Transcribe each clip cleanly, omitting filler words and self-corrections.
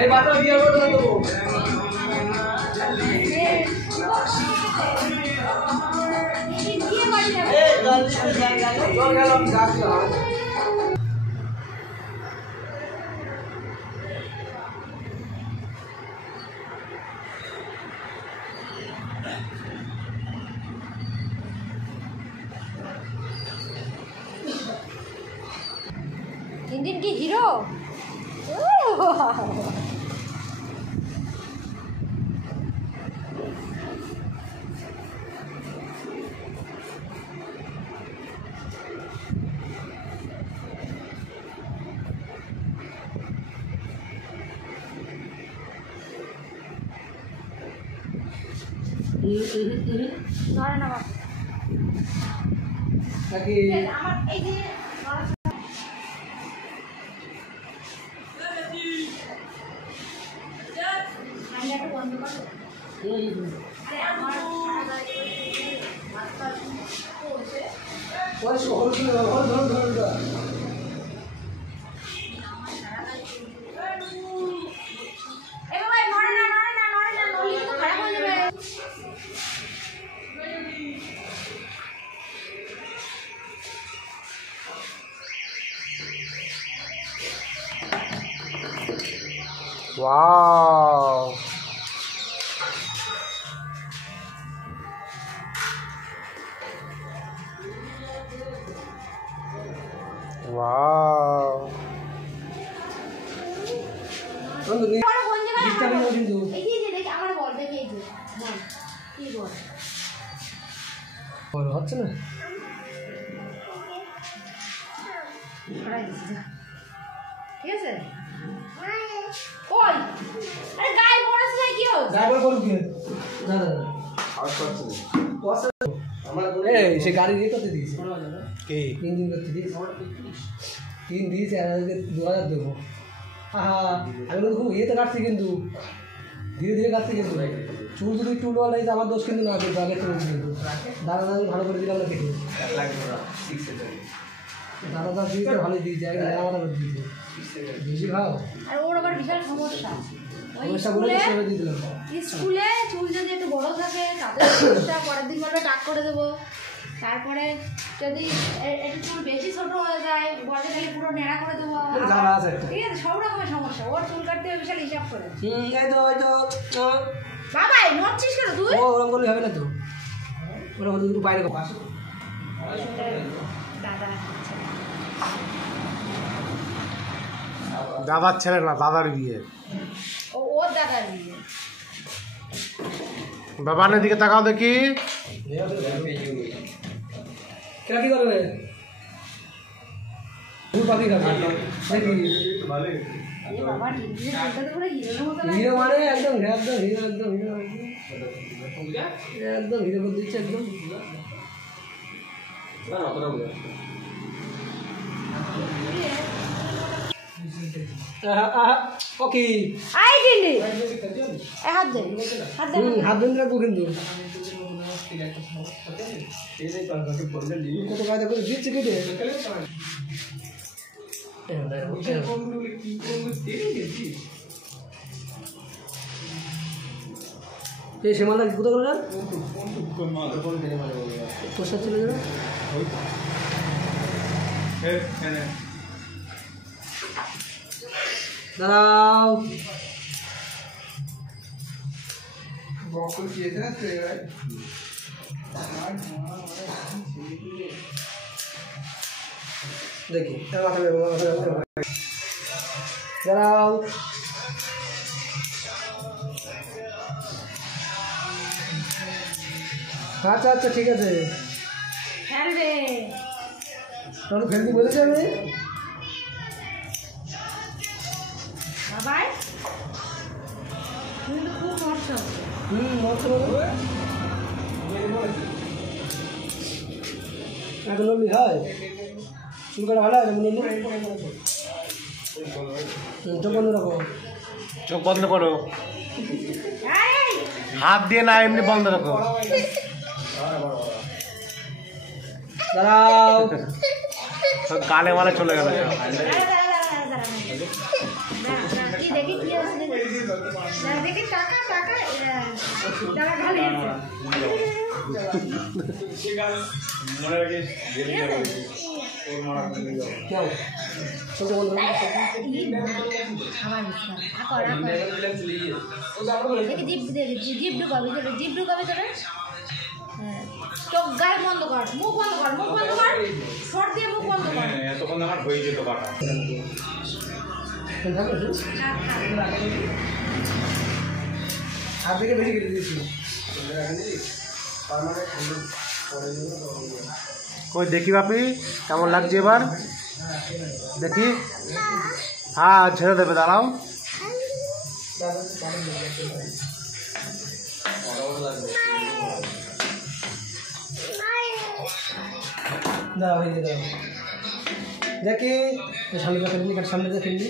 এই বাতা দিয়ে দেবো इंडियन की हीरो Wow. Wow. হচ্ছে না ঠিক আছে কই আরে গায়ে পড়াছ না কি হচ্ছে গায়ে পড় কি না না আওয়াজ করছে ওয়াস আমার এই সে গাড়ি দিয়ে করতে দিয়েছে কে ইঞ্জিন করতে দিয়েছে 3 দিয়েছে আর 2000 দেবো আহা আমি তো খুব ইয়েতে কাটছি কিন্তু ধীরে ধীরে কাটছি কিন্তু চুল যদি একটু উল্টো লাগে আমার দোষ কিন্তু না কিন্তু আগে চুল কিন্তু দাদা দাদি ভালো করে দিলাম না কেটে দাদা দাদি ভালো দিয়েছে আগে দাদা মাথা করে দিয়েছে বেশি খাও আর ওর আবার বিশাল সমস্যা স্কুলে চুল যদি একটু বড় থাকে তাদের সমস্যা পরের দিন বলবে টাক করে দেবো। তারপরে যদি একটু চুল বেশি ছোট হয়ে যায় বলে গেলে পুরো নেড়া করে দেবো। ঠিক আছে, সব রকমের সমস্যা। ওর চুল কাটতে বিশাল হিসাব করে। বাবা নড়ছিস কেন তুই? ওরকম করলে হবে না তো, ওরকম একটু বাইরে দাদার ছেলে না, দাদার বিয়ে। ওর দাদার বিয়ে। বাবানের দিকে তাকাও দেখি। কেন কি করবে? পাখি খাবে হিরো মানে একদম একদম হিরো একদম হিরো একদম হিরো করে দিচ্ছে একদম। ওকে আই দিলি হাত দে হাত দেন রাখবো কিন্তু কত কায়দা করে দিচ্ছে কেটে। এই সীমানা কোথা করে না পোশাক ছিল না দাঁড়াও। দেখি দাঁড়াও। আচ্ছা আচ্ছা ঠিক আছে, খেলবে তাহলে ফেলতে বলেছি আমি। বাবাই তুমি তো খুব নষ্ট। নষ্ট হবে এখন নলি হয় চুল কাটা ভালো হয় নলি। চোখ বন্ধ রাখো, চোখ বন্ধ করো, হাত দিয়ে না এমনি বন্ধ রাখো। দাঁড়াও, গানে মালে চলে গেল। দেখি টাকা টাকা টাকা খালি আছে মনে রাখিস কেউ ছোট বন্ধু জিপ ঢুকাবি তোরে চোখ গায়ে বন্ধ কর মুখ বন্ধ কর সর দিয়ে মুখ বন্ধ কর এতক্ষণ আমার হয়ে যেত কাটা হাত থেকে বেশি কেটে দিয়েছি কই দেখি বাপি কেমন লাগছে এবার দেখি হ্যাঁ ছেড়ে দেবে দাঁড়াও দাও হয়ে যাবে দেখি সামনে ফেলবি সামনে ফেলবি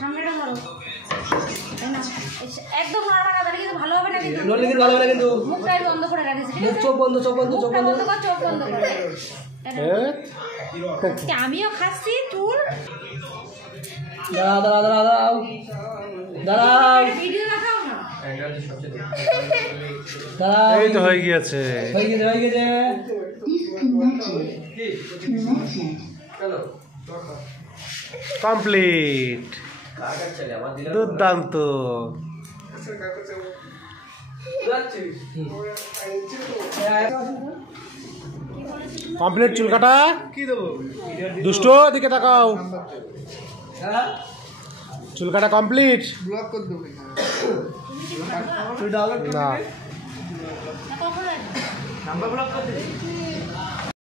সামনেটা ধরো একদম নড়াটা দাঁড়িয়ে কিন্তু ভালো হবে না কিন্তু নড়লে কিন্তু ভালো হবে না কিন্তু মুখটাই বন্ধ করে রাখিস ঠিক আছে চোখ বন্ধ চোখ বন্ধ কর আমিও খাচ্ছি চুল দাঁড়াও ভিডিও দেখাও না দাঁড়াও এই তো হয়ে গিয়েছে হয়ে গেছে কমপ্লিট দুর্দান্ত কমপ্লিট চুল কাটা দুষ্ট দিকে তাকাও চুল কাটা কমপ্লিট না কখন